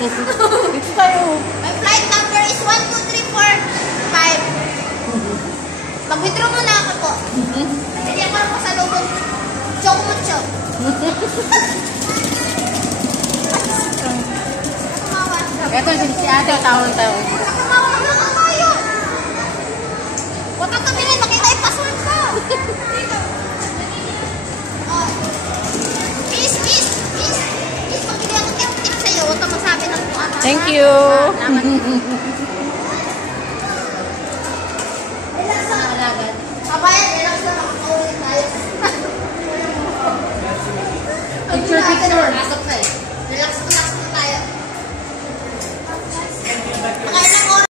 Dito tayo. My flight number is 12345. Mag-withdraw muna ako po. Hindi ako lang sa lubong. Choco mucho. Ito si ate, tawon tayo. Nakamawa na kayo. Huwag kang kamilin, makita yung password ko. Miss, magbigay ako tip sa'yo. Huwag kang masabi ng kung ano. Thank you. Salamat.